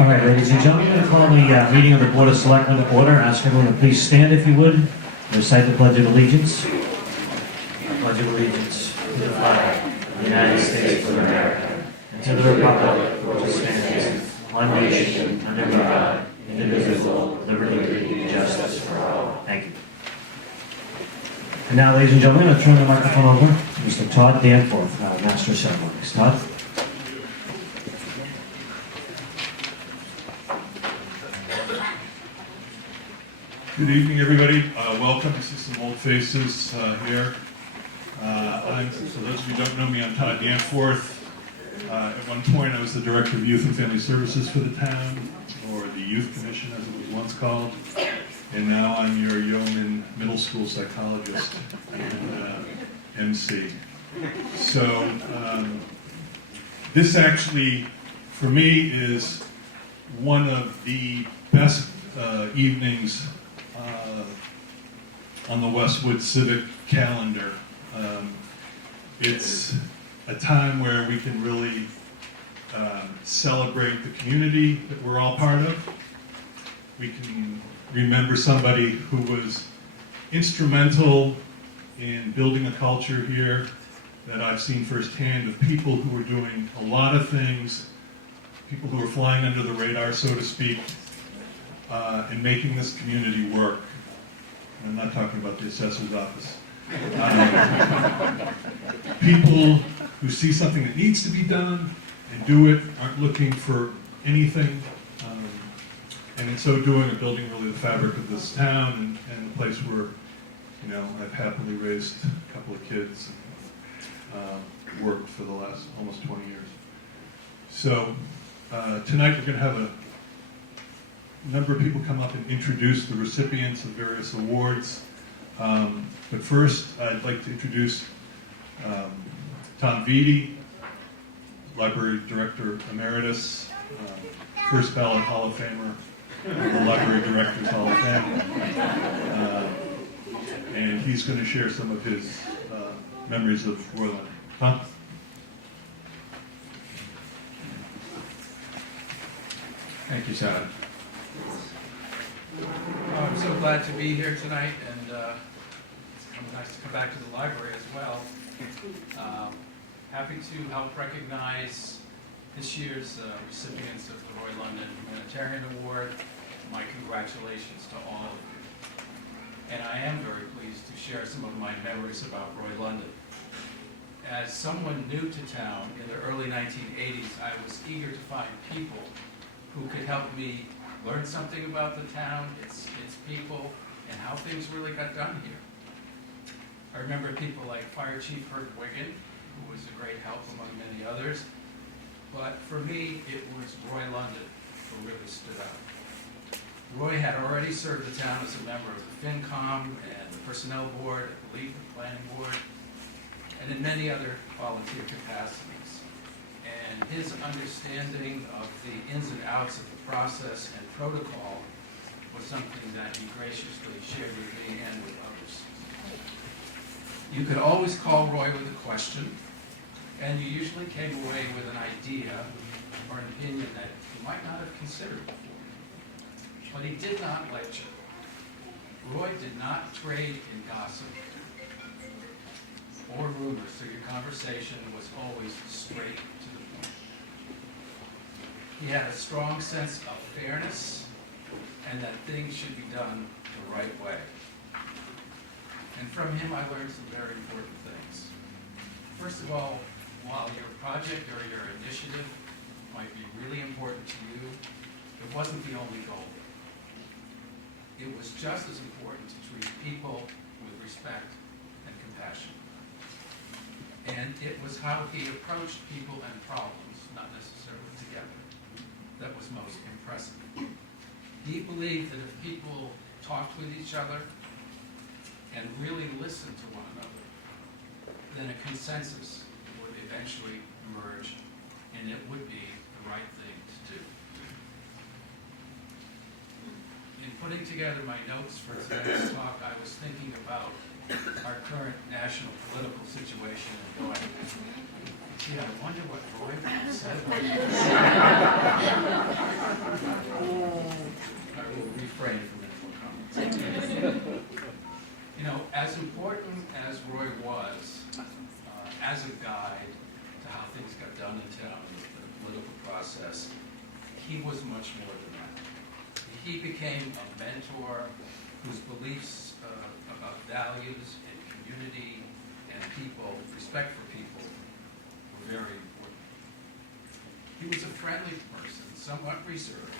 All right, ladies and gentlemen, I'm going to call the meeting of the Board of Selectmen to order. Ask everyone to please stand if you would. And recite the Pledge of Allegiance. I pledge of allegiance to the flag of the United States of America and to the republic which stands one nation under God, indivisible, with liberty and justice for all. Thank you. And now, ladies and gentlemen, I'll turn the microphone over to Mr. Todd Danforth, Master of Ceremonies. Todd? Good evening, everybody. Welcome. I see some old faces here. For those of you who don't know me, I'm Todd Danforth. At one point, I was the Director of Youth and Family Services for the town, or the Youth Commission, as it was once called. And now I'm your yeoman middle school psychologist and MC. So this actually, for me, is one of the best evenings on the Westwood Civic calendar. It's a time where we can really celebrate the community that we're all part of. We can remember somebody who was instrumental in building a culture here that I've seen firsthand of people who were doing a lot of things, people who were flying under the radar, so to speak, and making this community work. I'm not talking about the assessor's office. People who see something that needs to be done and do it, aren't looking for anything, and in so doing are building really the fabric of this town and a place where, you know, I've happily raised a couple of kids and worked for the last almost 20 years. So tonight we're going to have a number of people come up and introduce the recipients of various awards. But first, I'd like to introduce Tom Vitti, Library Director Emeritus, first ballot Hall of Famer, the Library Directors Hall of Fame. And he's going to share some of his memories of Roy London. Tom? Thank you, Todd. I'm so glad to be here tonight, and it's nice to come back to the library as well. Happy to help recognize this year's recipients of the Roy London Humanitarian Award. My congratulations to all of you. And I am very pleased to share some of my memories about Roy London. As someone new to town in the early 1980s, I was eager to find people who could help me learn something about the town, its people, and how things really got done here. I remember people like Fire Chief Herb Wiggin, who was a great help among many others. But for me, it was Roy London who really stood out. Roy had already served the town as a member of the FinCom and the Personnel Board, I believe the Planning Board, and in many other volunteer capacities. And his understanding of the ins and outs of the process and protocol was something that he graciously shared with me and with others. You could always call Roy with a question, and you usually came away with an idea or an opinion that you might not have considered before. But he did not lecture. Roy did not trade in gossip or rumors, so your conversation was always straight to the point. He had a strong sense of fairness and that things should be done the right way. And from him, I learned some very important things. First of all, while your project or your initiative might be really important to you, it wasn't the only goal. It was just as important to treat people with respect and compassion. And it was how he approached people and problems, not necessarily together, that was most impressive. He believed that if people talked with each other and really listened to one another, then a consensus would eventually emerge, and it would be the right thing to do. In putting together my notes for today's talk, I was thinking about our current national political situation and going, gee, I wonder what Roy would have said about this. process, he was much more than that. He became a mentor whose beliefs about values and community and people, respect for people, were very important. He was a friendly person, somewhat reserved,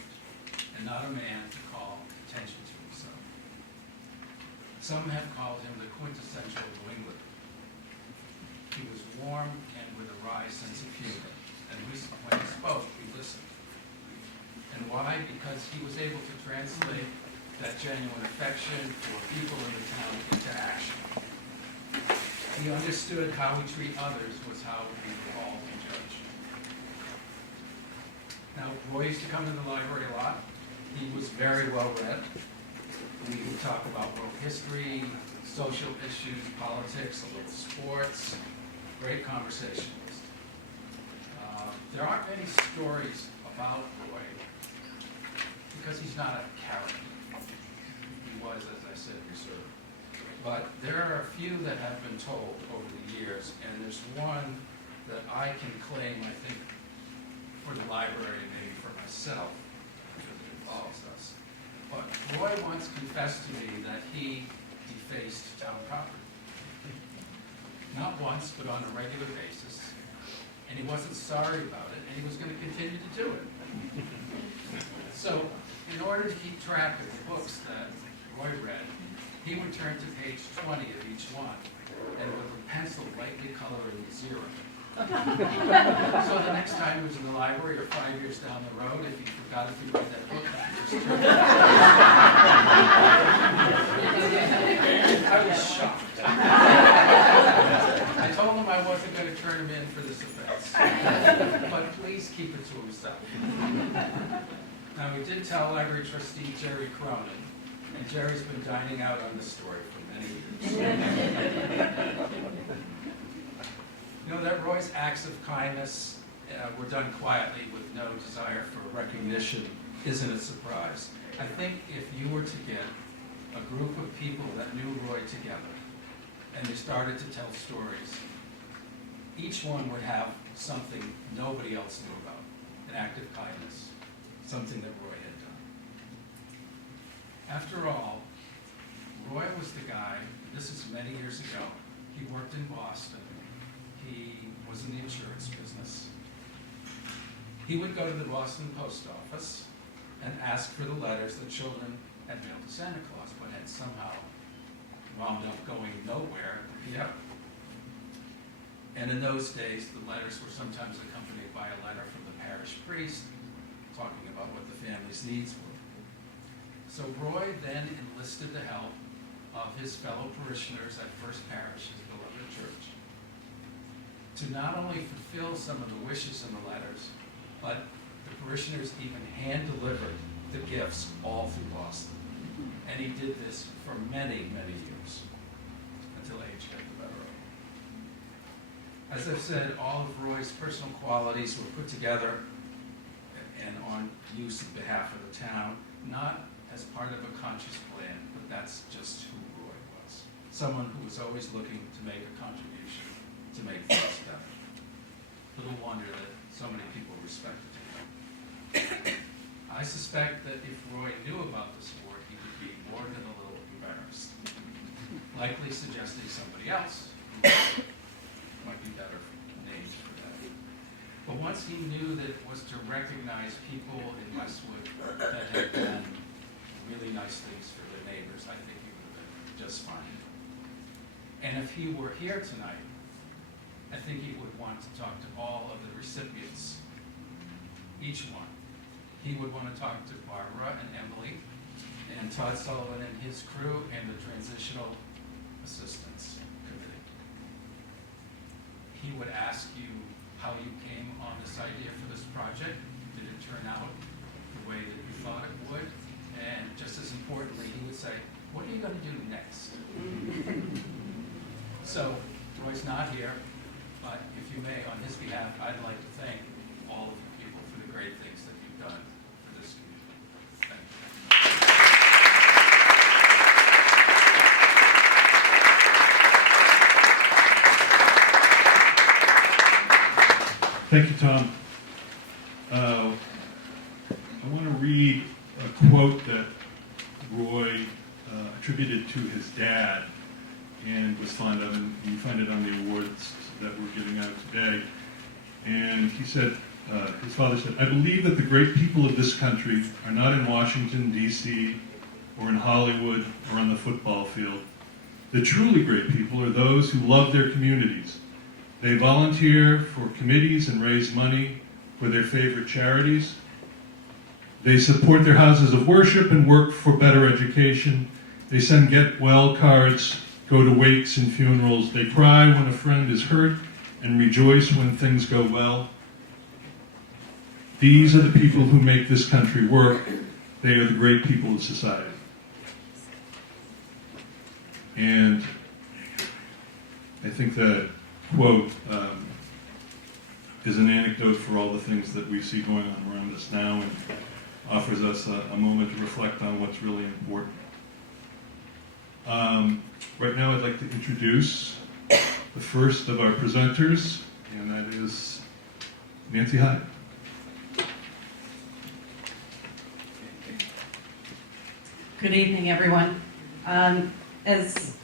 and not a man to call attention to himself. Some have called him the quintessential New Englander. He was warm and with a wry sense of humor, and when he spoke, we listened. And why? Because he was able to translate that genuine affection for people in the town into action. He understood how we treat others was how we were all to judge. Now, Roy used to come to the library a lot. He was very well read. We would talk about world history, social issues, politics, a little sports, great conversationalist. There aren't many stories about Roy because he's not a character. He was, as I said, reserved. But there are a few that have been told over the years, and there's one that I can claim, I think, for the library and maybe for myself, because it involves us. But Roy once confessed to me that he defaced town property. Not once, but on a regular basis. And he wasn't sorry about it, and he was going to continue to do it. So, in order to keep track of the books that Roy read, he would turn to page 20 of each one, and with a pencil lightly coloring 0. So the next time he was in the library, or 5 years down the road, if he forgot if he read that book, he just turned it. I was shocked. I told him I wasn't going to turn him in for this offense, but please keep it to himself. Now, we did tell library trustee Jerry Cronin, and Jerry's been dining out on this story for many years. You know that Roy's acts of kindness were done quietly with no desire for recognition isn't a surprise. I think if you were to get a group of people that knew Roy together, and they started to tell stories, each one would have something nobody else knew about, an act of kindness, something that Roy had done. After all, Roy was the guy, this is many years ago, he worked in Boston, he was in the insurance business. He would go to the Boston post office and ask for the letters that children had mailed to Santa Claus, but had somehow wound up going nowhere. Yep. And in those days, the letters were sometimes accompanied by a letter from the parish priest talking about what the family's needs were. So Roy then enlisted the help of his fellow parishioners at First Parish, his beloved church, to not only fulfill some of the wishes in the letters, but the parishioners even hand-delivered the gifts all through Boston. And he did this for many, many years, until age got the better of him. As I've said, all of Roy's personal qualities were put together and on use on behalf of the town, not as part of a conscious plan, but that's just who Roy was. Someone who was always looking to make a contribution to make things better. Little wonder that so many people respected him. I suspect that if Roy knew about this award, he would be more than a little embarrassed, likely suggesting somebody else who might be better named for that. But once he knew that it was to recognize people in Westwood that had done really nice things for their neighbors, I think he would have been just fine. And if he were here tonight, I think he would want to talk to all of the recipients, each one. He would want to talk to Barbara and Emily, and Todd Sullivan and his crew, and the Transitional Assistance Committee. He would ask you how you came on this idea for this project. Did it turn out the way that you thought it would? And just as importantly, he would say, what are you going to do next? So, Roy's not here, but if you may, on his behalf, I'd like to thank all of you people for the great things that you've done for this community. Thank you. Thank you, Tom. I want to read a quote that Roy attributed to his dad and was fond of, and you find it on the awards that we're giving out today. And he said, his father said, "I believe that the great people of this country are not in Washington, D.C., or in Hollywood, or on the football field. The truly great people are those who love their communities. They volunteer for committees and raise money for their favorite charities. They support their houses of worship and work for better education. They send get well cards, go to wakes and funerals. They cry when a friend is hurt and rejoice when things go well. These are the people who make this country work. They are the great people of society." And I think that quote is an anecdote for all the things that we see going on around us now, and offers us a moment to reflect on what's really important. Right now I'd like to introduce the first of our presenters, and that is Nancy Hyde. Good evening, everyone. As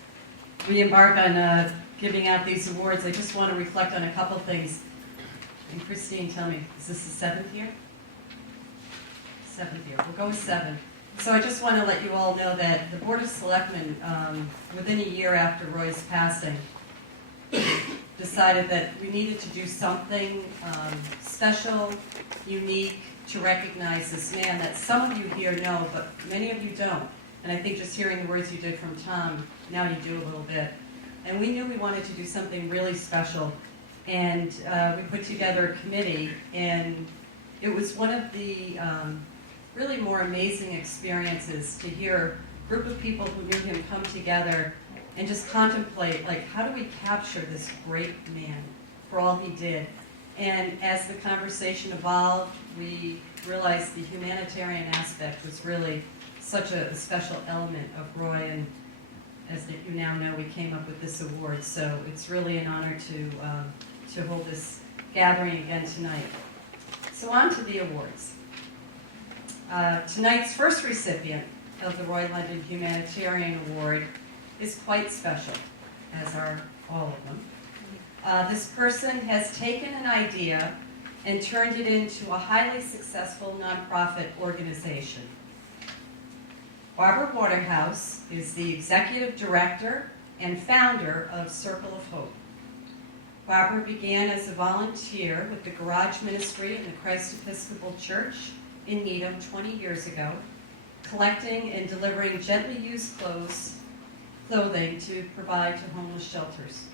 we embark on giving out these awards, I just want to reflect on a couple things. And Christine, tell me, is this the seventh year? Seventh year. We'll go with 7. So I just want to let you all know that the Board of Selectmen, within a year after Roy's passing, decided that we needed to do something special, unique, to recognize this man that some of you here know, but many of you don't. And I think just hearing the words you did from Tom, now you do a little bit. And we knew we wanted to do something really special. And we put together a committee, and it was one of the really more amazing experiences to hear a group of people who knew him come together and just contemplate, like, how do we capture this great man for all he did? And as the conversation evolved, we realized the humanitarian aspect was really such a special element of Roy, and as you now know, we came up with this award, so it's really an honor to hold this gathering again tonight. So on to the awards. Tonight's first recipient of the Roy London Humanitarian Award is quite special, as are all of them. This person has taken an idea and turned it into a highly successful nonprofit organization. Barbara Waterhouse is the executive director and founder of Circle of Hope. Barbara began as a volunteer with the Garage Ministry in the Christ Episcopal Church in Needham 20 years ago, collecting and delivering gently used clothing to provide to homeless shelters.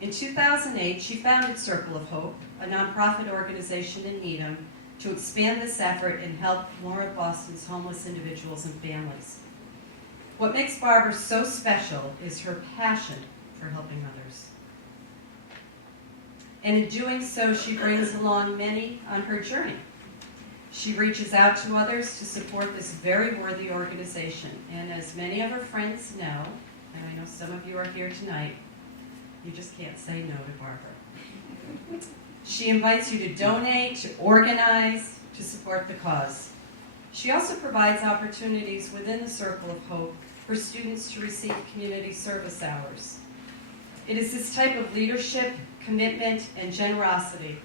In 2008, she founded Circle of Hope, a nonprofit organization in Needham, to expand this effort and help more of Boston's homeless individuals and families. What makes Barbara so special is her passion for helping others. And in doing so, she brings along many on her journey. She reaches out to others to support this very worthy organization. And as many of her friends know, and I know some of you are here tonight, you just can't say no to Barbara. She invites you to donate, to organize, to support the cause. She also provides opportunities within the Circle of Hope for students to receive community service hours. It is this type of leadership, commitment, and generosity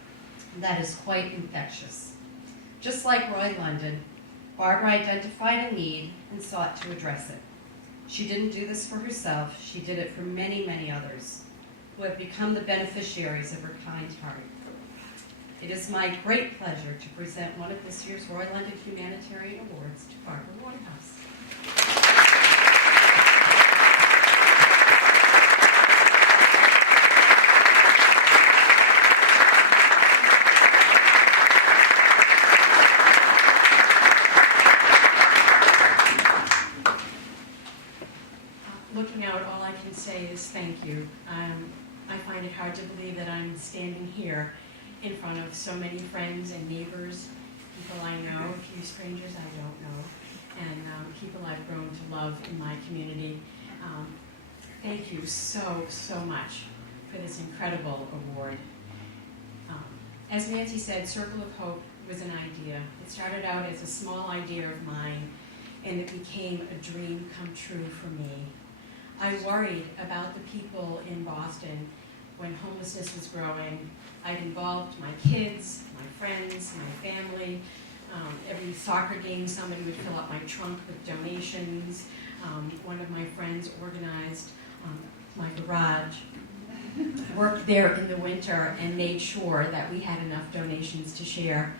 that is quite infectious. Just like Roy London, Barbara identified a need and sought to address it. She didn't do this for herself, she did it for many, many others who have become the beneficiaries of her kind heart. It is my great pleasure to present one of this year's Roy London Humanitarian Awards to Barbara Waterhouse. Looking out, all I can say is thank you. I find it hard to believe that I'm standing here in front of so many friends and neighbors, people I know, a few strangers I don't know, and people I've grown to love in my community. Thank you so, so much for this incredible award. As Nancy said, Circle of Hope was an idea. It started out as a small idea of mine, and it became a dream come true for me. I worried about the people in Boston when homelessness was growing. I'd involved my kids, my friends, my family. Every soccer game, somebody would fill up my trunk with donations. One of my friends organized my garage, worked there in the winter, and made sure that we had enough donations to share.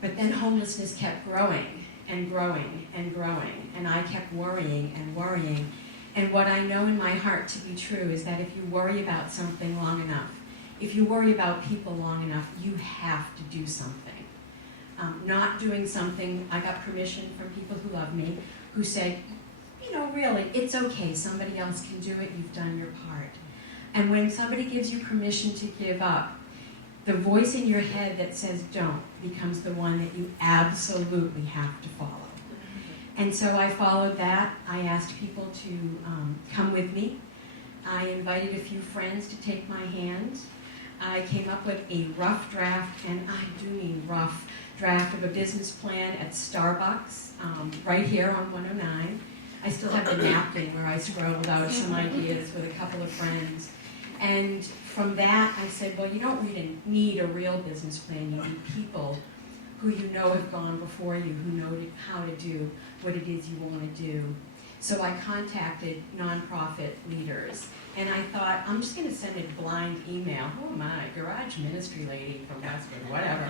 But then homelessness kept growing and growing and growing, and I kept worrying and worrying. And what I know in my heart to be true is that if you worry about something long enough, if you worry about people long enough, you have to do something. Not doing something, I got permission from people who love me, who said, you know, really, it's okay, somebody else can do it, you've done your part. And when somebody gives you permission to give up, the voice in your head that says don't becomes the one that you absolutely have to follow. And so I followed that. I asked people to come with me. I invited a few friends to take my hand. I came up with a rough draft, and I do mean rough, draft of a business plan at Starbucks, right here on 109. I still have the napkin where I scrolled out some ideas with a couple of friends. And from that, I said, well, you don't really need a real business plan. You need people who you know have gone before you, who know how to do what it is you want to do. So I contacted nonprofit leaders, and I thought, I'm just going to send a blind email. Oh my, garage ministry lady from Westwood, whatever.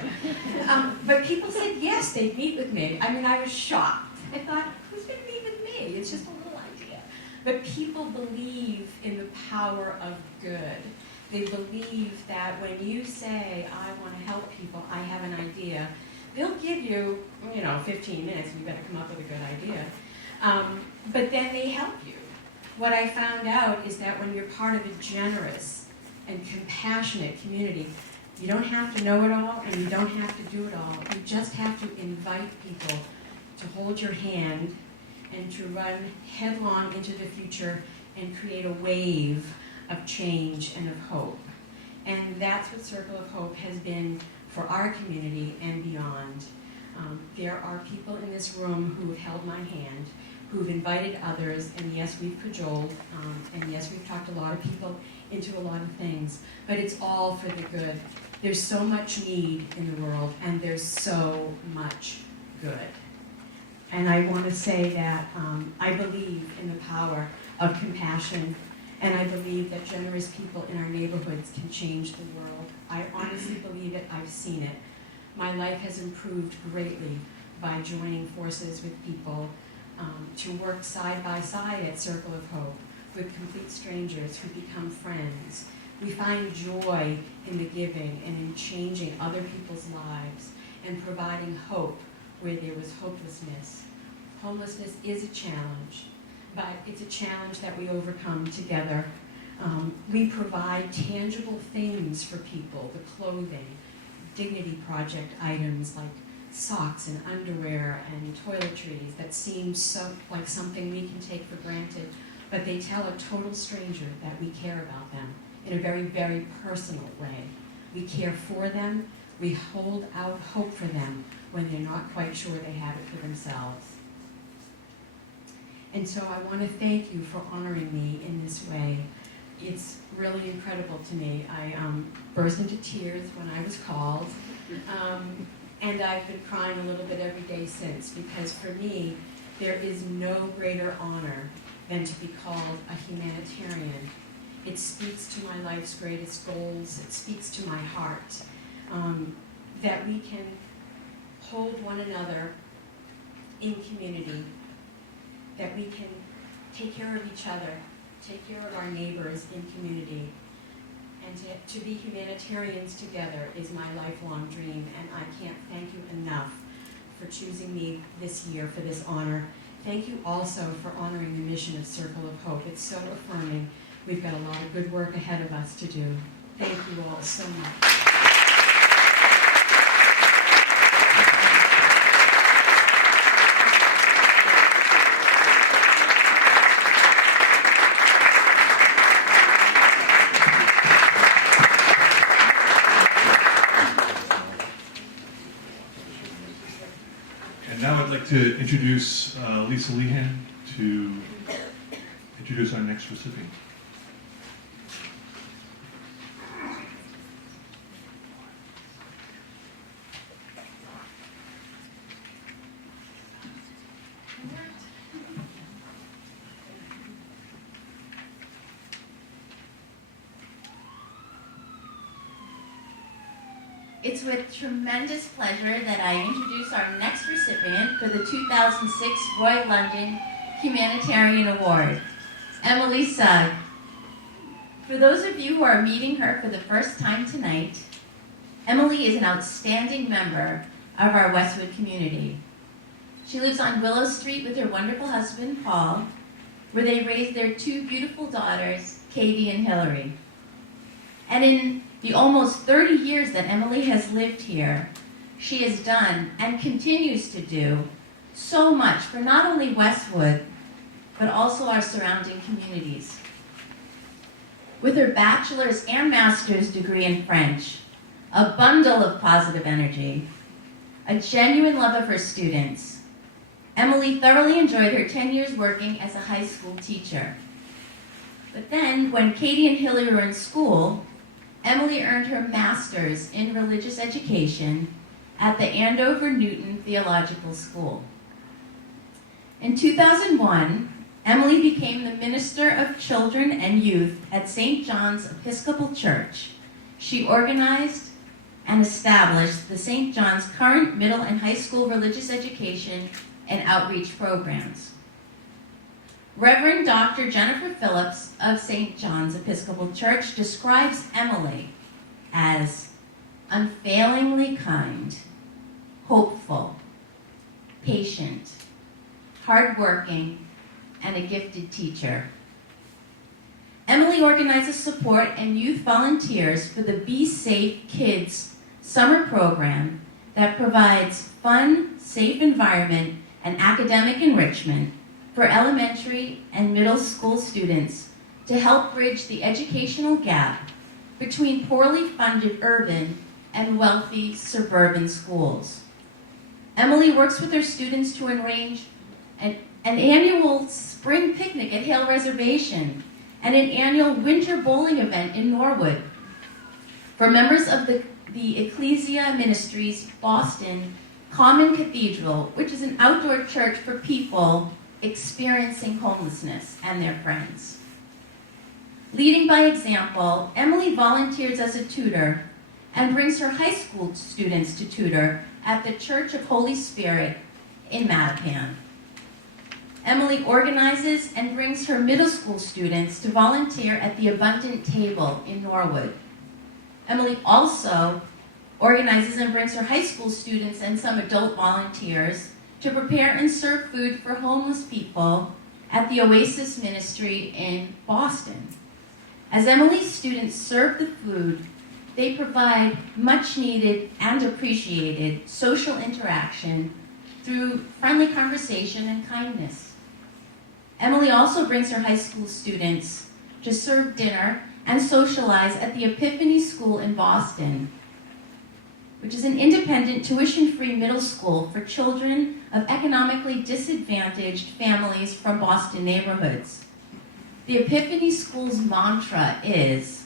But people said yes, they'd meet with me. I mean, I was shocked. I thought, who's going to meet with me? It's just a little idea. But people believe in the power of good. They believe that when you say, I want to help people, I have an idea, they'll give you, 15 minutes, and you better come up with a good idea. But then they help you. What I found out is that when you're part of a generous and compassionate community, you don't have to know it all, and you don't have to do it all. You just have to invite people to hold your hand and to run headlong into the future and create a wave of change and of hope. And that's what Circle of Hope has been for our community and beyond. There are people in this room who have held my hand, who've invited others, and yes, we've cajoled, and yes, we've talked a lot of people into a lot of things, but it's all for the good. There's so much need in the world, and there's so much good. And I want to say that I believe in the power of compassion, and I believe that generous people in our neighborhoods can change the world. I honestly believe it. I've seen it. My life has improved greatly by joining forces with people to work side by side at Circle of Hope with complete strangers who become friends. We find joy in the giving and in changing other people's lives and providing hope where there was hopelessness. Homelessness is a challenge, but it's a challenge that we overcome together. We provide tangible things for people, the clothing, Dignity Project items like socks and underwear and toiletries that seem so like something we can take for granted, but they tell a total stranger that we care about them in a very, very personal way. We care for them, we hold out hope for them when they're not quite sure they have it for themselves. And so I want to thank you for honoring me in this way. It's really incredible to me. I burst into tears when I was called, and I've been crying a little bit every day since, because for me, there is no greater honor than to be called a humanitarian. It speaks to my life's greatest goals. It speaks to my heart, that we can hold one another in community, that we can take care of each other, take care of our neighbors in community. And to be humanitarians together is my lifelong dream, and I can't thank you enough for choosing me this year for this honor. Thank you also for honoring the mission of Circle of Hope. It's so affirming. We've got a lot of good work ahead of us to do. Thank you all so much. And now I'd like to introduce Lisa Lehan to introduce our next recipient. It's with tremendous pleasure that I introduce our next recipient for the 2006 Roy London Humanitarian Award, Emily Sugg. For those of you who are meeting her for the first time tonight, Emily is an outstanding member of our Westwood community. She lives on Willow Street with her wonderful husband, Paul, where they raised their two beautiful daughters, Katie and Hillary. And in the almost 30 years that Emily has lived here, she has done and continues to do so much for not only Westwood, but also our surrounding communities. With her bachelor's and master's degree in French, a bundle of positive energy, a genuine love of her students, Emily thoroughly enjoyed her 10 years working as a high school teacher. But then, when Katie and Hillary were in school, Emily earned her master's in religious education at the Andover Newton Theological School. In 2001, Emily became the Minister of Children and Youth at St. John's Episcopal Church. She organized and established the St. John's current middle and high school religious education and outreach programs. Reverend Dr. Jennifer Phillips of St. John's Episcopal Church describes Emily as unfailingly kind, hopeful, patient, hardworking, and a gifted teacher. Emily organizes support and youth volunteers for the Be Safe Kids summer program that provides fun, safe environment and academic enrichment for elementary and middle school students to help bridge the educational gap between poorly funded urban and wealthy suburban schools. Emily works with her students to arrange an annual spring picnic at Hale Reservation and an annual winter bowling event in Norwood for members of the Ecclesia Ministries Boston Common Cathedral, which is an outdoor church for people experiencing homelessness and their friends. Leading by example, Emily volunteers as a tutor and brings her high school students to tutor at the Church of Holy Spirit in Mattapan. Emily organizes and brings her middle school students to volunteer at the Abundant Table in Norwood. Emily also organizes and brings her high school students and some adult volunteers to prepare and serve food for homeless people at the Oasis Ministry in Boston. As Emily's students serve the food, they provide much needed and appreciated social interaction through friendly conversation and kindness. Emily also brings her high school students to serve dinner and socialize at the Epiphany School in Boston, which is an independent, tuition-free middle school for children of economically disadvantaged families from Boston neighborhoods. The Epiphany School's mantra is,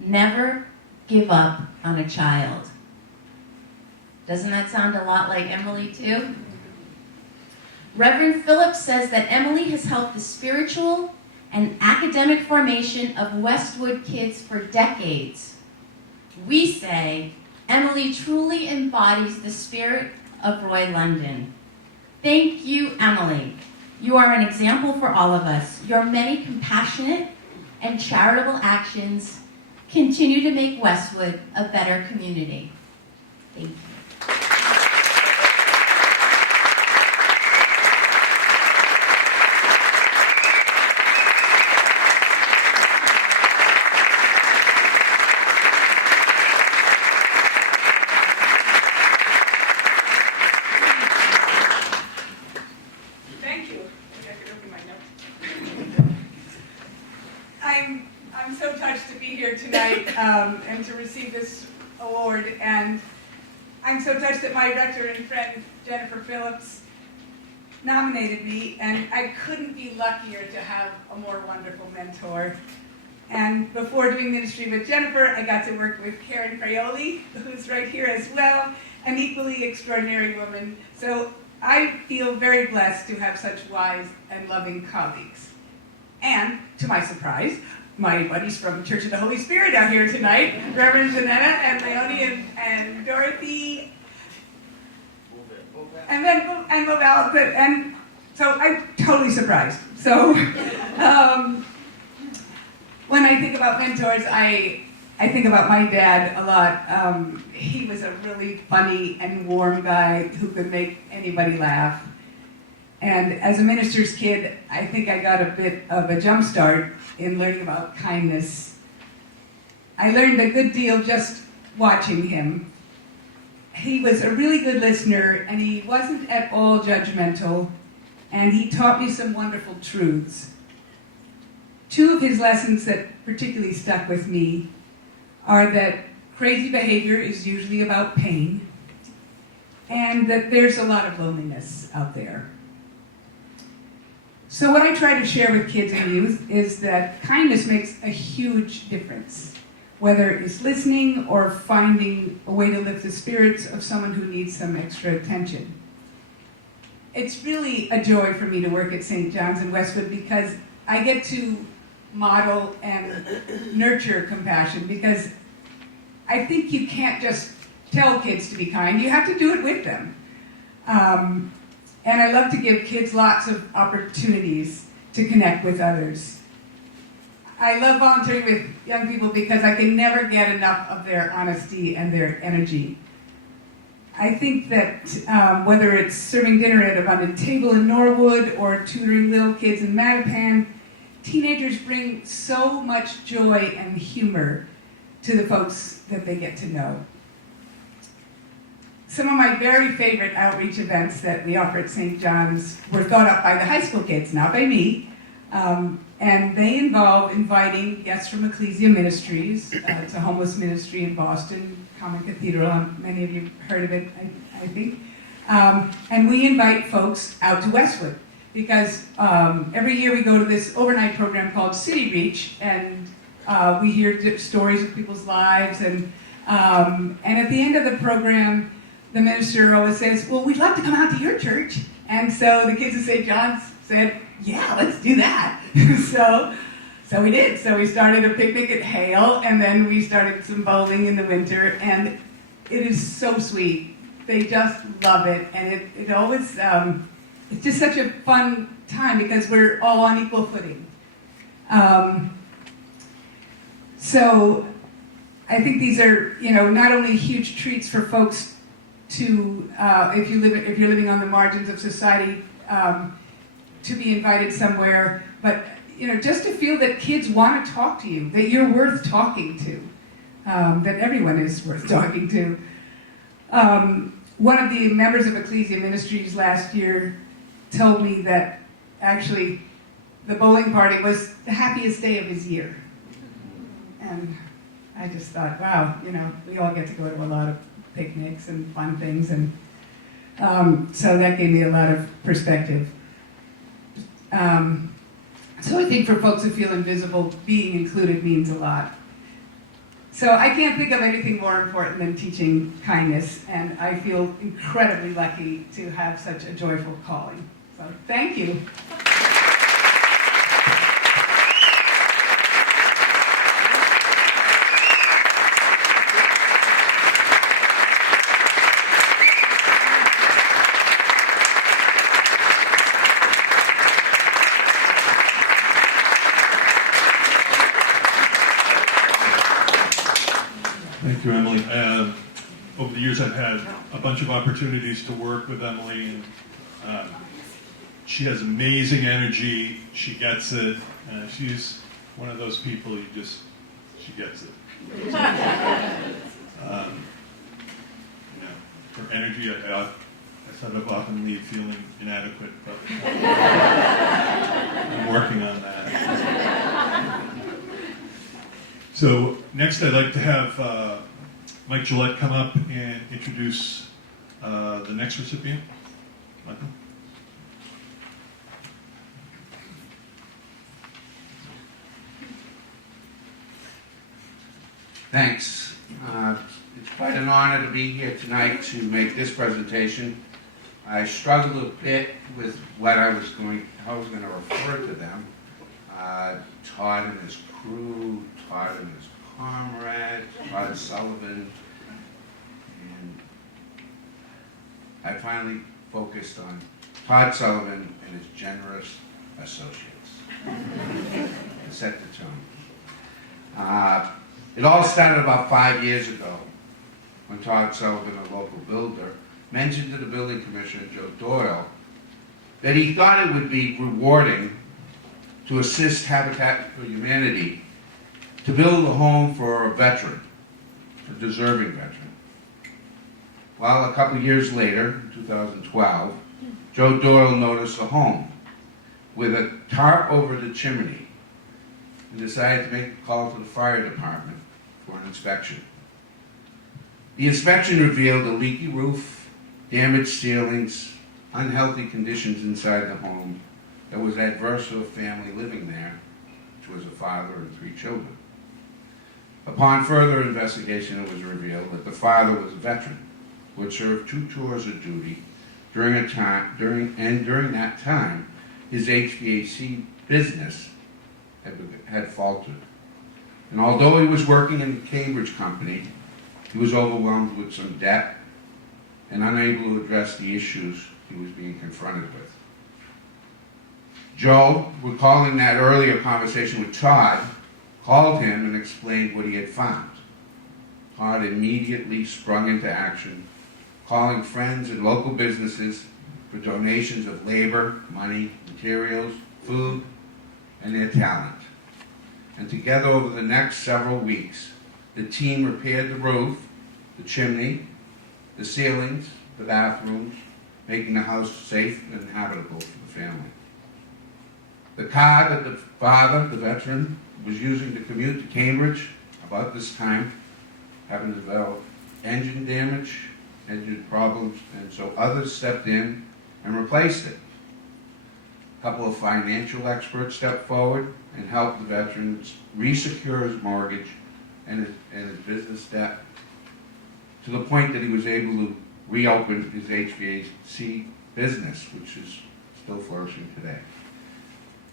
never give up on a child. Doesn't that sound a lot like Emily too? Reverend Phillips says that Emily has helped the spiritual and academic formation of Westwood kids for decades. We say Emily truly embodies the spirit of Roy London. Thank you, Emily. You are an example for all of us. Your many compassionate and charitable actions continue to make Westwood a better community. Thank you. Thank you. I could open my notes. I'm so touched to be here tonight and to receive this award, and I'm so touched that my rector and friend Jennifer Phillips nominated me, and I couldn't be luckier to have a more wonderful mentor. And before doing ministry with Jennifer, I got to work with Karen Fraioli, who's right here as well, an equally extraordinary woman. So I feel very blessed to have such wise and loving colleagues. And, to my surprise, my buddies from Church of the Holy Spirit are here tonight, Reverend Janetta and Leonie and Dorothy, and Mobile, and so I'm totally surprised. So when I think about mentors, I think about my dad a lot. He was a really funny and warm guy who could make anybody laugh. And as a minister's kid, I think I got a bit of a jump start in learning about kindness. I learned a good deal just watching him. He was a really good listener, and he wasn't at all judgmental, and he taught me some wonderful truths. Two of his lessons that particularly stuck with me are that crazy behavior is usually about pain, and that there's a lot of loneliness out there. So what I try to share with kids and youth is that kindness makes a huge difference, whether it's listening or finding a way to lift the spirits of someone who needs some extra attention. It's really a joy for me to work at St. John's in Westwood because I get to model and nurture compassion, because I think you can't just tell kids to be kind, you have to do it with them. And I love to give kids lots of opportunities to connect with others. I love volunteering with young people because I can never get enough of their honesty and their energy. I think that whether it's serving dinner at Abundant Table in Norwood or tutoring little kids in Mattapan, teenagers bring so much joy and humor to the folks that they get to know. Some of my very favorite outreach events that we offer at St. John's were thought up by the high school kids, not by me. And they involve inviting guests from Ecclesia Ministries. It's a homeless ministry in Boston, Common Cathedral. Many of you heard of it, I think. And we invite folks out to Westwood because every year we go to this overnight program called City Reach, and we hear stories of people's lives. And at the end of the program, the minister always says, well, we'd love to come out to your church. And so the kids at St. John's said, yeah, let's do that. So we did. So we started a picnic at Hale, and then we started some bowling in the winter, and it is so sweet. They just love it, and it always, it's just such a fun time because we're all on equal footing. So I think these are, not only huge treats for folks to, if you're living on the margins of society, to be invited somewhere, but just to feel that kids want to talk to you, that you're worth talking to, that everyone is worth talking to. One of the members of Ecclesia Ministries last year told me that actually the bowling party was the happiest day of his year. And I just thought, wow, we all get to go to a lot of picnics and fun things, and so that gave me a lot of perspective. So I think for folks who feel invisible, being included means a lot. So I can't think of anything more important than teaching kindness, and I feel incredibly lucky to have such a joyful calling. So thank you. Thank you, Emily. Over the years, I've had a bunch of opportunities to work with Emily, and she has amazing energy. She gets it. She's one of those people she gets it. Her energy, I sort of often leave feeling inadequate, but I'm working on that. So next I'd like to have Mike Gillette come up and introduce The next recipient, Michael? Thanks. It's quite an honor to be here tonight to make this presentation. I struggled a bit with what how I was going to refer to them. Todd and his crew, Todd and his comrade, Todd Sullivan, and I finally focused on Todd Sullivan and his generous associates. To set the tone. It all started about 5 years ago when Todd Sullivan, a local builder, mentioned to the building commissioner, Joe Doyle, that he thought it would be rewarding to assist Habitat for Humanity to build a home for a veteran, a deserving veteran. Well, a couple years later, in 2012, Joe Doyle noticed a home with a tarp over the chimney and decided to make a call to the fire department for an inspection. The inspection revealed a leaky roof, damaged ceilings, unhealthy conditions inside the home that was adverse to a family living there, which was a father and 3 children. Upon further investigation, it was revealed that the father was a veteran who had served 2 tours of duty during that time, his HVAC business had faltered. And although he was working in the Cambridge company, he was overwhelmed with some debt and unable to address the issues he was being confronted with. Joe, recalling that earlier conversation with Todd, called him and explained what he had found. Todd immediately sprung into action, calling friends and local businesses for donations of labor, money, materials, food, and their talent. And together over the next several weeks, the team repaired the roof, the chimney, the ceilings, the bathrooms, making the house safe and habitable for the family. The car that the father, the veteran, was using to commute to Cambridge about this time happened to develop engine damage, engine problems, and so others stepped in and replaced it. A couple of financial experts stepped forward and helped the veteran resecure his mortgage and his business debt to the point that he was able to reopen his HVAC business, which is still flourishing today.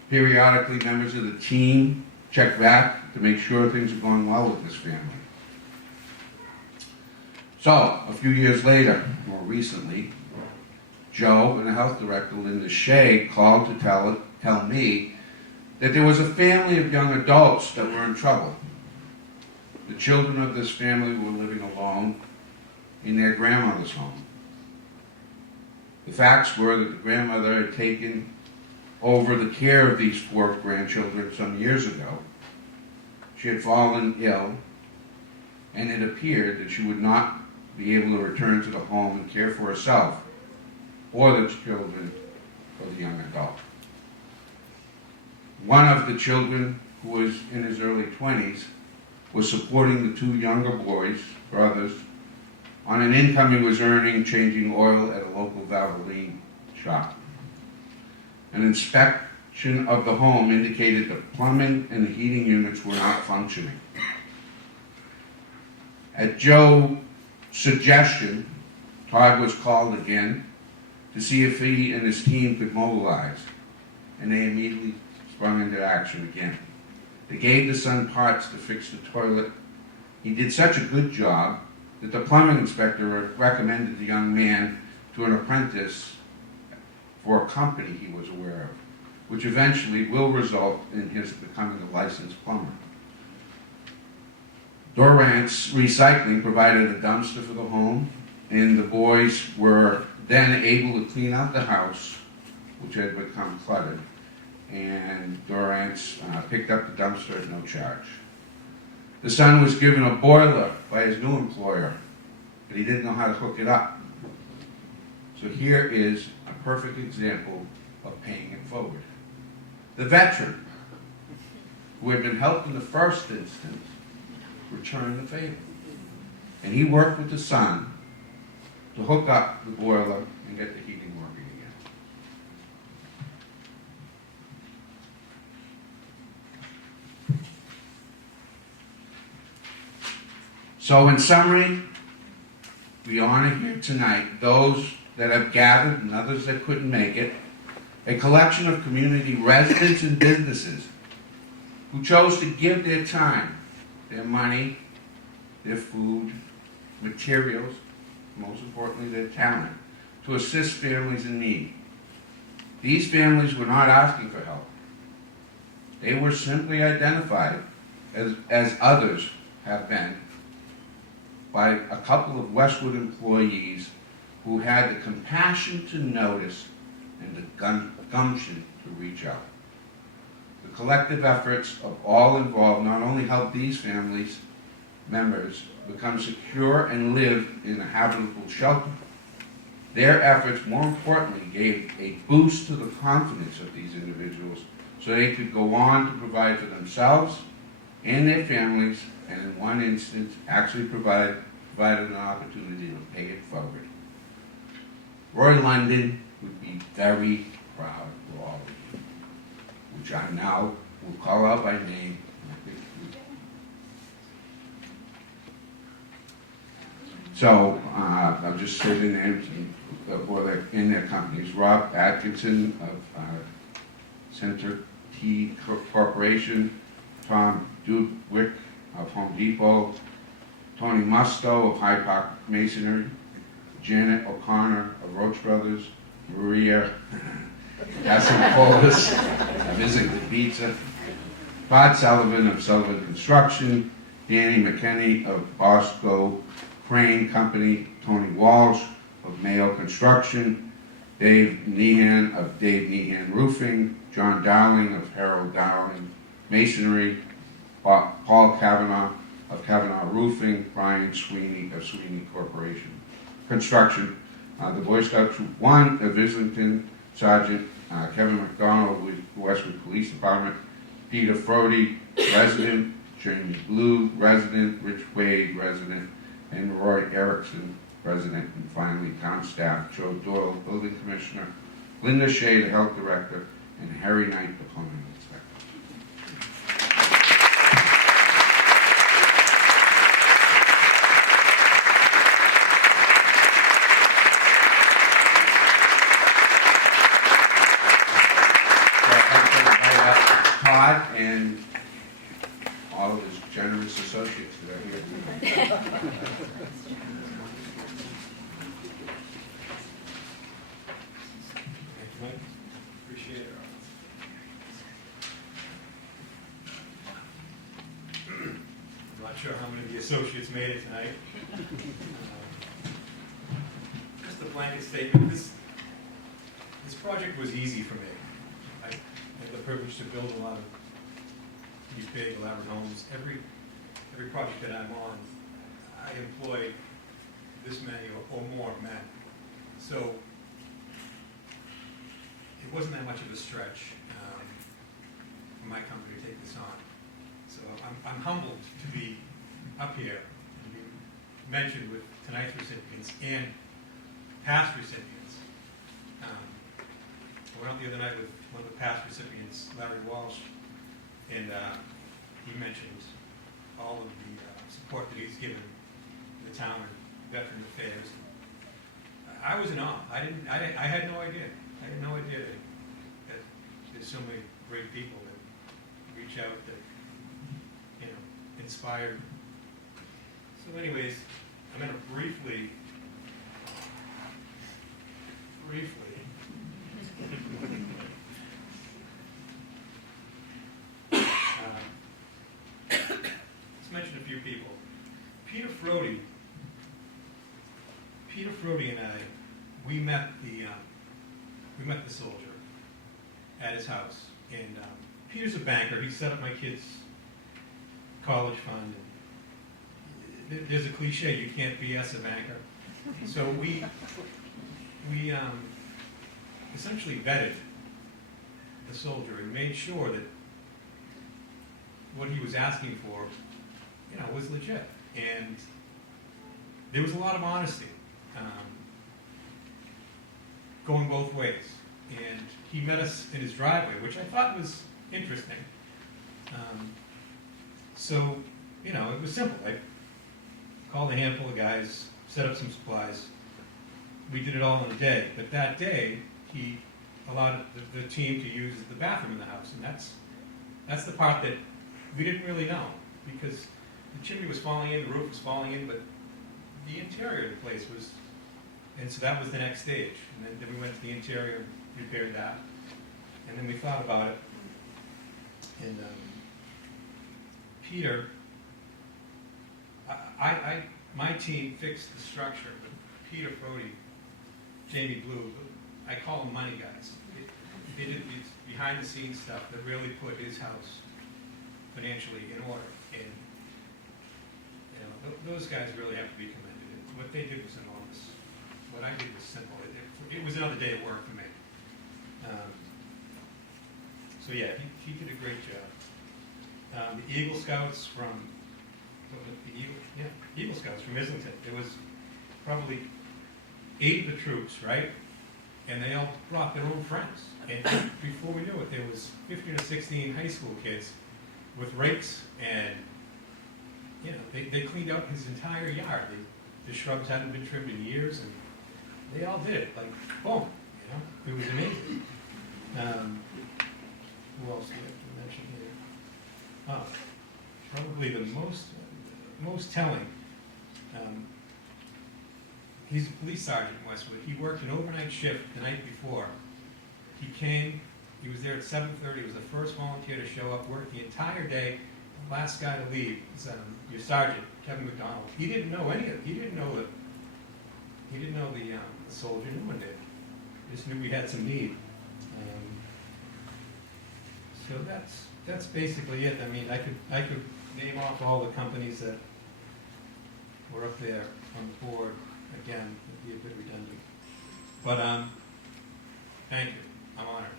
Periodically, members of the team check back to make sure things are going well with this family. So, a few years later, more recently, Joe and the health director, Linda Shea, called to tell me that there was a family of young adults that were in trouble. The children of this family were living alone in their grandmother's home. The facts were that the grandmother had taken over the care of these 4 grandchildren some years ago. She had fallen ill, and it appeared that she would not be able to return to the home and care for herself or the children or the young adult. One of the children, who was in his early 20s, was supporting the 2 younger boys, brothers, on an income he was earning changing oil at a local Valvoline shop. An inspection of the home indicated the plumbing and the heating units were not functioning. At Joe's suggestion, Todd was called again to see if he and his team could mobilize, and they immediately sprung into action again. They gave the son parts to fix the toilet. He did such a good job that the plumbing inspector recommended the young man to an apprentice for a company he was aware of, which eventually will result in his becoming a licensed plumber. Dorrance Recycling provided a dumpster for the home, and the boys were then able to clean out the house, which had become cluttered, and Dorrance picked up the dumpster at no charge. The son was given a boiler by his new employer, but he didn't know how to hook it up. So here is a perfect example of paying it forward. The veteran, who had been helped in the first instance, returned the favor. And he worked with the son to to hook up the boiler and get the heating working again. So in summary, we honor here tonight those that have gathered and others that couldn't make it, a collection of community residents and businesses who chose to give their time, their money, their food, materials, most importantly their talent, to assist families in need. These families were not asking for help. They were simply identified, as others have been, by a couple of Westwood employees who had the compassion to notice and the gumption to reach out. The collective efforts of all involved not only helped these families members become secure and live in a habitable shelter, their efforts, more importantly, gave a boost to the confidence of these individuals so they could go on to provide for themselves and their families, and in one instance, actually provided an opportunity to pay it forward. Roy London would be very proud of all of you, which I now will call out by name. So I'll just say the names in their companies. Rob Atkinson of Center T Corporation, Tom Duwick of Home Depot, Tony Musto of Hyde Park Masonry, Janet O'Connor of Roach Brothers, Maria Casapolis of Islington Pizza, Todd Sullivan of Sullivan Construction, Danny McKinney of Bosco Crane Company, Tony Walsh of Mayo Construction, Dave Nehan of Dave Nehan Roofing, John Dowling of Harold Dowling Masonry, Paul Kavanaugh of Kavanaugh Roofing, Brian Sweeney of Sweeney Corporation Construction, the Boy Scout Troop 1 of Islington, Sergeant Kevin McDonald with Westwood Police Department, Peter Frody, resident, Jamie Blue, resident, Rich Wade, resident, and Roy Erickson, resident, and finally town staff, Joe Doyle, building commissioner, Linda Shea, the health director, and Harry Knight, the plumbing inspector. Todd and all of his generous associates that are here. Thank you, Mike. Appreciate it. I'm not sure how many of the associates made it tonight. Just a blanket statement. This project was easy for me. I had the privilege to build a lot of these big, elaborate homes. Every project that I'm on, I employ this many or more men. So it wasn't that much of a stretch for my company to take this on. So I'm humbled to be up here and be mentioned with tonight's recipients and past recipients. I went out the other night with one of the past recipients, Larry Walsh, and he mentioned all of the support that he's given the town and Veteran Affairs. I was in awe. I had no idea. I had no idea that there's so many great people that reach out, that, you know, inspired. So anyways, I'm going to briefly let's mention a few people. Peter Frody and I, we met the soldier at his house, and Peter's a banker. He set up my kids' college fund. And there's a cliche: you can't BS a banker. So we essentially vetted the soldier and made sure that what he was asking for, you know, was legit. And there was a lot of honesty. going both ways. And he met us in his driveway, which I thought was interesting. So, you know, it was simple. I called a handful of guys, set up some supplies. We did it all in a day. But that day, he allowed the team to use the bathroom in the house. And that's the part that we didn't really know, because the chimney was falling in, the roof was falling in, but the interior of the place was, and so that was the next stage. And then we went to the interior, repaired that, and then we thought about it. And Peter, my team fixed the structure, but Peter Brody, Jamie Blue, I call them money guys. They did these behind-the-scenes stuff that really put his house financially in order. And you know, those guys really have to be commended. What they did was enormous. What I did was simple. It was another day of work for me. So yeah, he did a great job. The Eagle Scouts from Eagle Scouts from Islington. There was probably 8 of the troops, right? And they all brought their own friends. And before we knew it, there was 15 or 16 high school kids with rakes, and you know, they cleaned out his entire yard. The shrubs hadn't been trimmed in years, and they all did it, like, boom, you know? It was amazing. Who else do you have to mention here? Oh, probably the most telling. He's a police sergeant in Westwood. He worked an overnight shift the night before. He came, he was there at 7:30. He was the first volunteer to show up, worked the entire day. The last guy to leave was your sergeant, Kevin McDonald. He didn't know any of it. He didn't know the soldier. No one did. Just knew we had some need. So that's basically it. I mean, I could name off all the companies that were up there on the board. Again, it'd be a bit redundant. But thank you. I'm honored.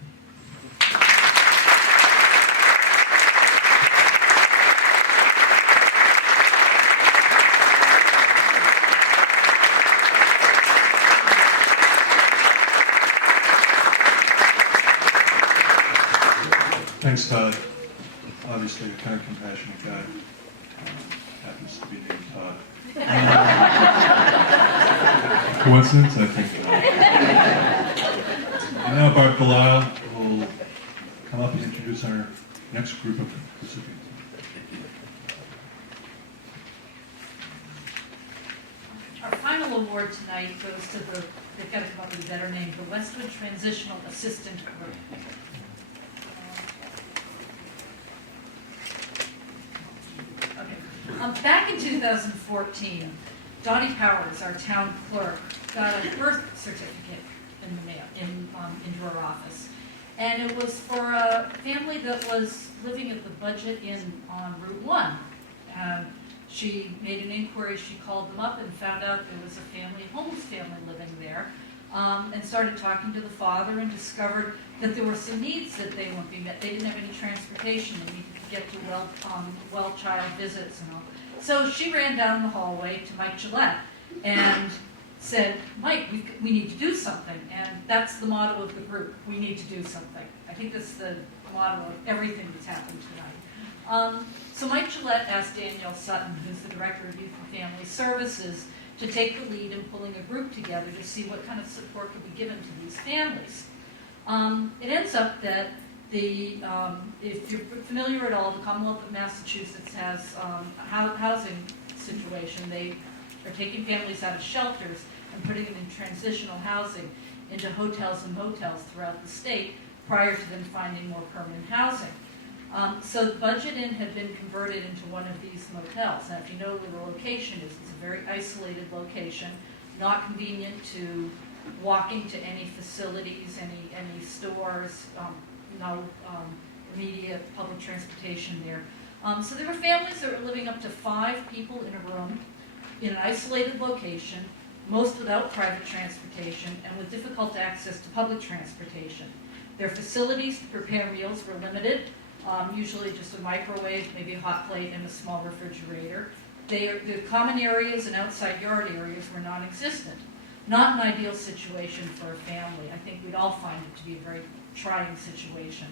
Thanks, Todd. Obviously, a kind of compassionate guy. Happens to be named Todd. Coincidence? I think not. And now Bart Belisle will come up and introduce our next group of recipients. Our final award tonight goes to they've got to come up with a better name, the Westwood Transitional Assistant Group. Back in 2014, Dottie Powers, our town clerk, got a birth certificate in the mail, into her office. And it was for a family that was living at the Budget Inn on Route 1. She made an inquiry, she called them up and found out there was a homeless family living there, and started talking to the father and discovered that there were some needs that they wouldn't be met. They didn't have any transportation. They needed to get to well child visits and all. So she ran down the hallway to Mike Gillette and said, Mike, we need to do something. And that's the motto of the group, we need to do something. I think that's the motto of everything that's happened tonight. So Mike Gillette asked Danielle Sutton, who's the Director of Youth and Family Services, to take the lead in pulling a group together to see what kind of support could be given to these families. It ends up that if you're familiar at all, the Commonwealth of Massachusetts has a housing situation. They are taking families out of shelters and putting them in transitional housing into hotels and motels throughout the state prior to them finding more permanent housing. So the Budget Inn had been converted into one of these motels. Now, if you know where the location is, it's a very isolated location, not convenient to walking to any facilities, any stores, no immediate public transportation there. So there were families that were living up to 5 people in a room in an isolated location, most without private transportation and with difficult access to public transportation. Their facilities to prepare meals were limited, usually just a microwave, maybe a hot plate, and a small refrigerator. The common areas and outside yard areas were non-existent. not an ideal situation for a family. I think we'd all find it to be a very trying situation.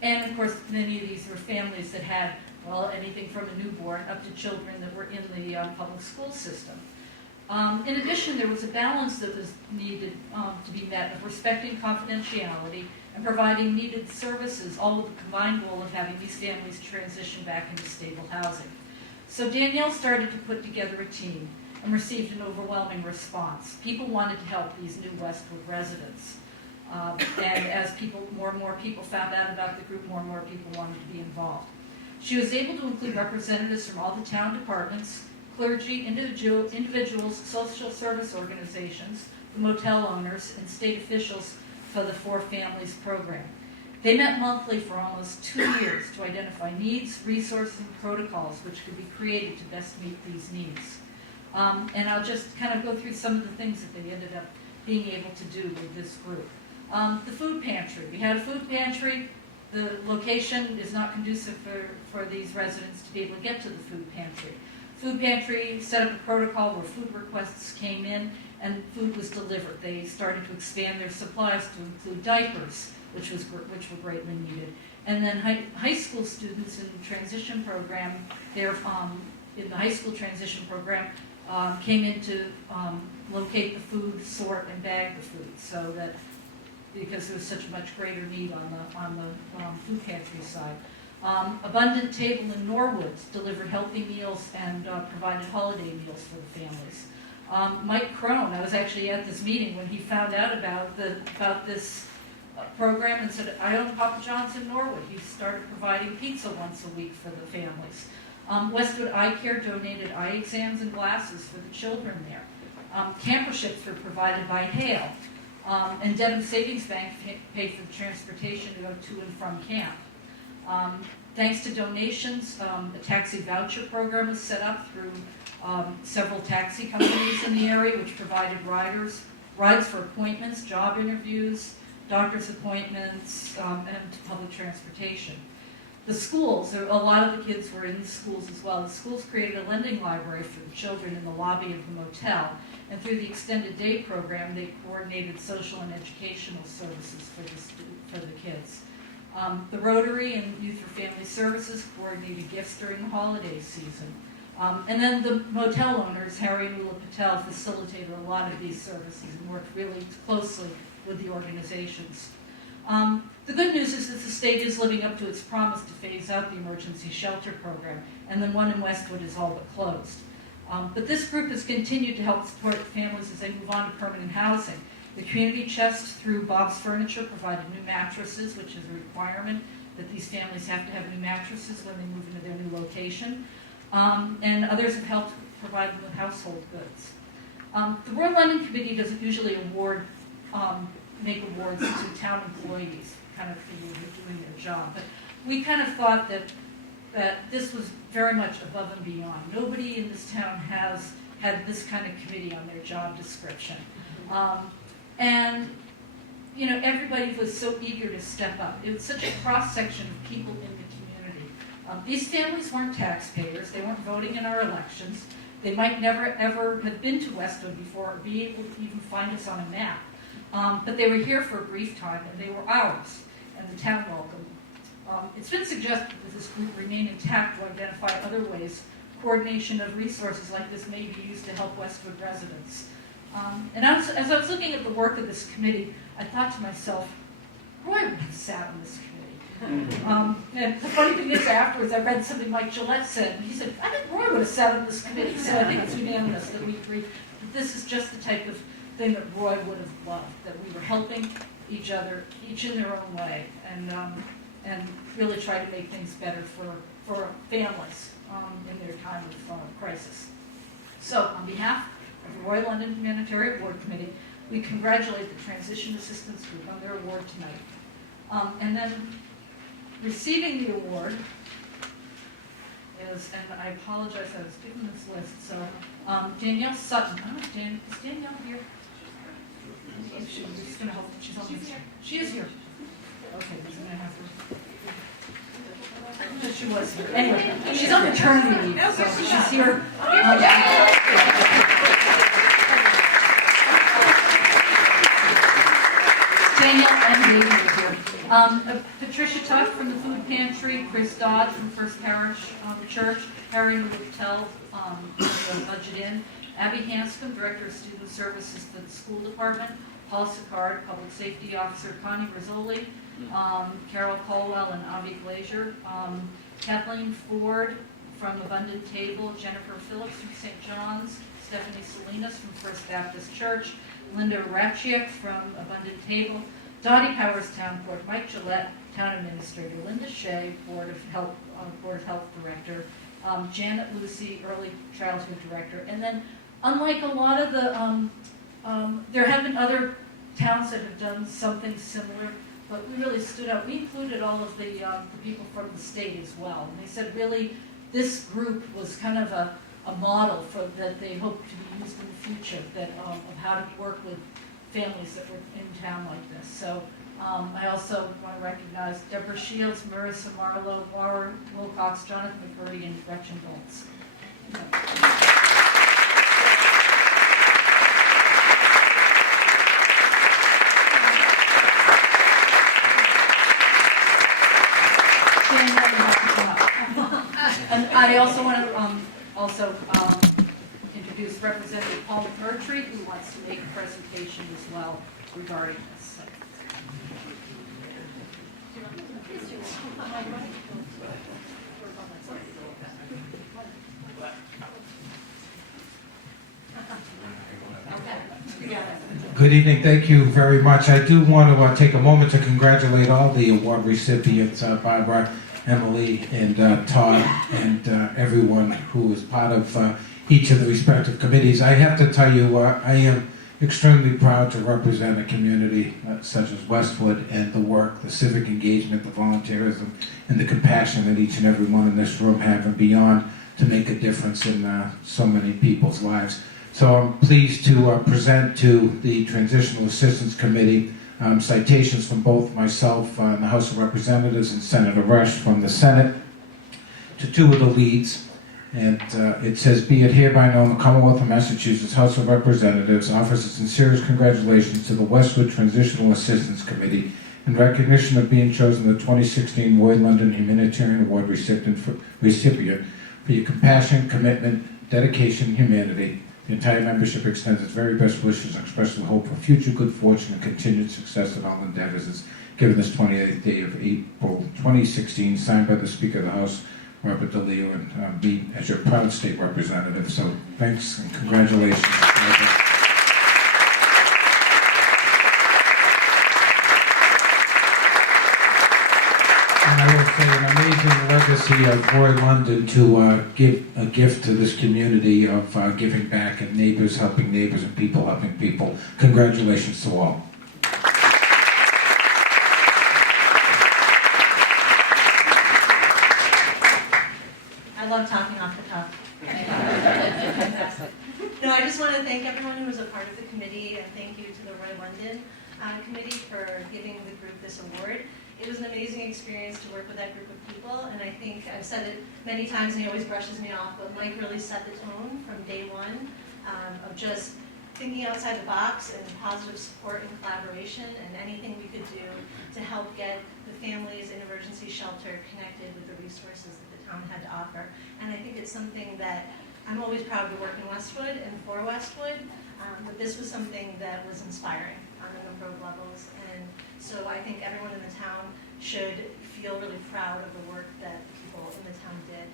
And of course, many of these were families that had, well, anything from a newborn up to children that were in the public school system. In addition, there was a balance that was needed to be met of respecting confidentiality and providing needed services, all with the combined goal of having these families transition back into stable housing. So Danielle started to put together a team and received an overwhelming response. People wanted to help these new Westwood residents. And as more and more people found out about the group, more and more people wanted to be involved. She was able to include representatives from all the town departments, clergy, individuals, social service organizations, the motel owners, and state officials for the Four Families program. They met monthly for almost 2 years to identify needs, resources, and protocols which could be created to best meet these needs. And I'll just kind of go through some of the things that they ended up being able to do with this group. The food pantry. We had a food pantry. The location is not conducive for these residents to be able to get to the food pantry. Food pantry set up a protocol where food requests came in and food was delivered. They started to expand their supplies to include diapers, which were greatly needed. And then high school students in the transition program, in the high school transition program, came in to locate the food, sort, and bag the food, so that because there was such a much greater need on the food pantry side. Abundant Table in Norwood delivered healthy meals and provided holiday meals for the families. Mike Crone, I was actually at this meeting when he found out about this program and said, I own Papa John's in Norwood. He started providing pizza once a week for the families. Westwood Eye Care donated eye exams and glasses for the children there. Camperships were provided by Hale. And Dedham Savings Bank paid for the transportation to go to and from camp. Thanks to donations, a taxi voucher program was set up through several taxi companies in the area, which provided rides for appointments, job interviews, doctor's appointments, and public transportation. The schools, a lot of the kids were in the schools as well. The schools created a lending library for the children in the lobby of the motel. And through the extended day program, they coordinated social and educational services for the kids. The Rotary and Youth for Family Services coordinated gifts during the holiday season. And then the motel owners, Harry and Lula Patel, facilitated a lot of these services and worked really closely with the organizations. The good news is that the state is living up to its promise to phase out the emergency shelter program, and the one in Westwood is all but closed. But this group has continued to help support families as they move on to permanent housing. The community chest through Bob's Furniture provided new mattresses, which is a requirement that these families have to have new mattresses when they move into their new location. And others have helped provide them with household goods. The Royal London Committee doesn't usually make awards to town employees, kind of people who are doing their job. But we kind of thought that this was very much above and beyond. Nobody in this town has had this kind of committee on their job description. And, you know, everybody was so eager to step up. It was such a cross-section of people in the community. These families weren't taxpayers. They weren't voting in our elections. They might never, ever have been to Westwood before or be able to even find us on a map. But they were here for a brief time, and they were ours, and the town welcomed them. It's been suggested that this group remain intact to identify other ways coordination of resources like this may be used to help Westwood residents. And as I was looking at the work of this committee, I thought to myself, Roy would have sat on this committee. And the funny thing is, afterwards, I read something Mike Gillette said, and he said, I think Roy would have sat on this committee. So I think it's unanimous that we agree that this is just the type of thing that Roy would have loved, that we were helping each other, each in their own way, and really try to make things better for families in their time of crisis. So on behalf of the Royal London Humanitarian Award Committee, we congratulate the Transition Assistance Group on their award tonight. And then receiving the award is, and I apologize, I was given this list, so Danielle Sutton. Is Danielle here? She's going to help. She is here. Okay, we're going to have her. She was here. Anyway, she's on maternity leave, so she's here. Daniel and David are here. Patricia Tuck from the food pantry, Chris Dodd from First Parish Church, Harry Patel, Budget In, Abby Hanscom, Director of Student Services for the School Department, Paul Sicard, Public Safety Officer, Connie Rizzoli, Carol Colwell and Avi Glazier, Kathleen Ford from Abundant Table, Jennifer Phillips from St. John's, Stephanie Salinas from First Baptist Church, Linda Ratchick from Abundant Table, Dottie Powers, Town Clerk, Mike Gillette, Town Administrator, Linda Shea, Board of Health Director, Janet Lucy, Early Childhood Director, and then unlike a lot of the, there have been other towns that have done something similar, but we really stood out. We included all of the people from the state as well, and they said really this group was kind of a model for that they hope to be used in the future, that of how to work with families that were in town like this. So I also want to recognize Deborah Shields, Marissa Marlowe, Laura Wilcox, Jonathan McCurdy, and Gretchen Boltz. And I also want to introduce Representative Paul McMurtry, who wants to make a presentation as well regarding this. So. Good evening. Thank you very much. I do want to take a moment to congratulate all the award recipients, Barbara, Emily, and Todd, and everyone who is part of each of the respective committees. I have to tell you, I am extremely proud to represent a community such as Westwood, and the work, the civic engagement, the volunteerism, and the compassion that each and every one in this room have and beyond to make a difference in so many people's lives. So I'm pleased to present to the Transitional Assistance Committee citations from both myself in the House of Representatives and Senator Rush from the Senate to two of the leads. And it says, be it hereby known, the Commonwealth of Massachusetts House of Representatives offers its sincerest congratulations to the Westwood Transitional Assistance Committee in recognition of being chosen the 2016 Roy London Humanitarian Award recipient for your compassion, commitment, dedication, and humanity. The entire membership extends its very best wishes and expresses hope for future good fortune and continued success in all endeavors. It's given this 28th day of April 2016, signed by the Speaker of the House, Robert DeLeo, and me as your proud state representative. So thanks and congratulations. And I will say an amazing legacy of Roy London to give a gift to this community of giving back and neighbors helping neighbors and people helping people. Congratulations to all. I love talking off the cuff. No, I just want to thank everyone who was a part of the committee, and thank you to the Roy London Committee for giving the group this award. It was an amazing experience to work with that group of people, and I think I've said it many times and he always brushes me off, but Mike really set the tone from day one of just thinking outside the box and positive support and collaboration and anything we could do to help get the families in emergency shelter connected with the resources that the town had to offer. And I think it's something that I'm always proud to work in Westwood and for Westwood, but this was something that was inspiring on a number of levels. And so I think everyone in the town should feel really proud of the work that people in the town did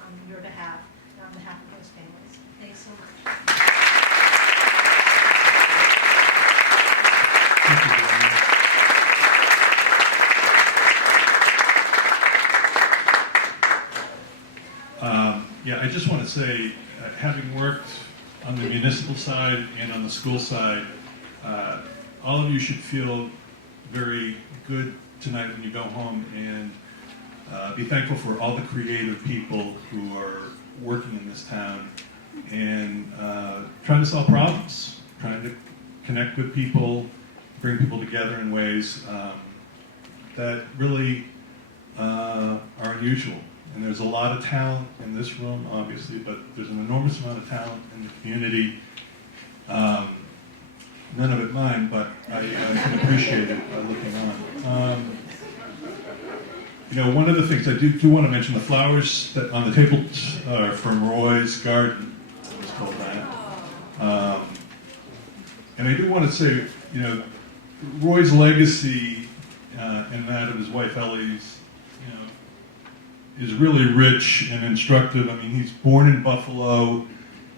on your behalf and on behalf of those families. Thanks so much. Yeah, I just want to say, having worked on the municipal side and on the school side, all of you should feel very good tonight when you go home and be thankful for all the creative people who are working in this town and trying to solve problems, trying to connect with people, bring people together in ways that really are unusual. And there's a lot of talent in this room, obviously, but there's an enormous amount of talent in the community. none of it mine, but I can appreciate it by looking on. One of the things I do want to mention, the flowers that on the table are from Roy's garden. Let's call that. And I do want to say, Roy's legacy and that of his wife Ellie's, is really rich and instructive. I mean, he's born in Buffalo.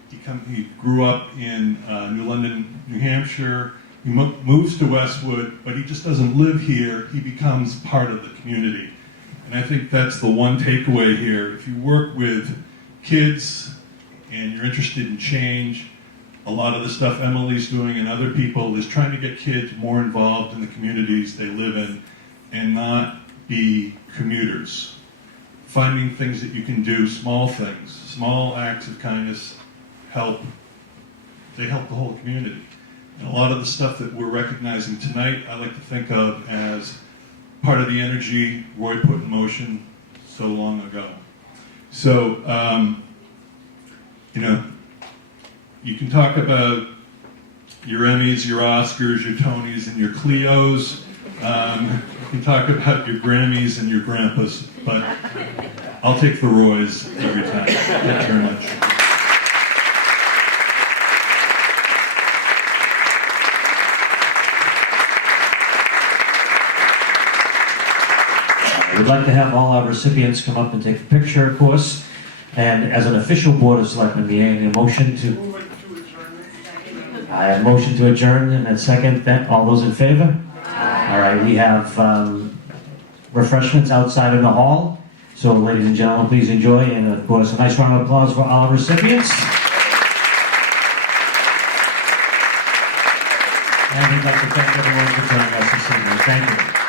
He grew up in New London, New Hampshire. He moves to Westwood, but he just doesn't live here. He becomes part of the community. And I think that's the one takeaway here. If you work with kids and you're interested in change, a lot of the stuff Emily's doing and other people is trying to get kids more involved in the communities they live in and not be commuters. Finding things that you can do, small things, small acts of kindness they help the whole community. And a lot of the stuff that we're recognizing tonight, I like to think of as part of the energy Roy put in motion so long ago. So, you can talk about your Emmys, your Oscars, your Tonys, and your Cleos. You can talk about your Grammys and your Grandpas, but I'll take the Roys every time. Thank you very much. We'd like to have all our recipients come up and take a picture, of course. And as an official Board of Selectmen, may I have a motion to... I have a motion to adjourn and a second. Then all those in favor? Aye. All right, we have refreshments outside in the hall. So ladies and gentlemen, please enjoy. And of course, a nice round of applause for all our recipients. And we'd like to thank everyone for joining us this evening. Thank you.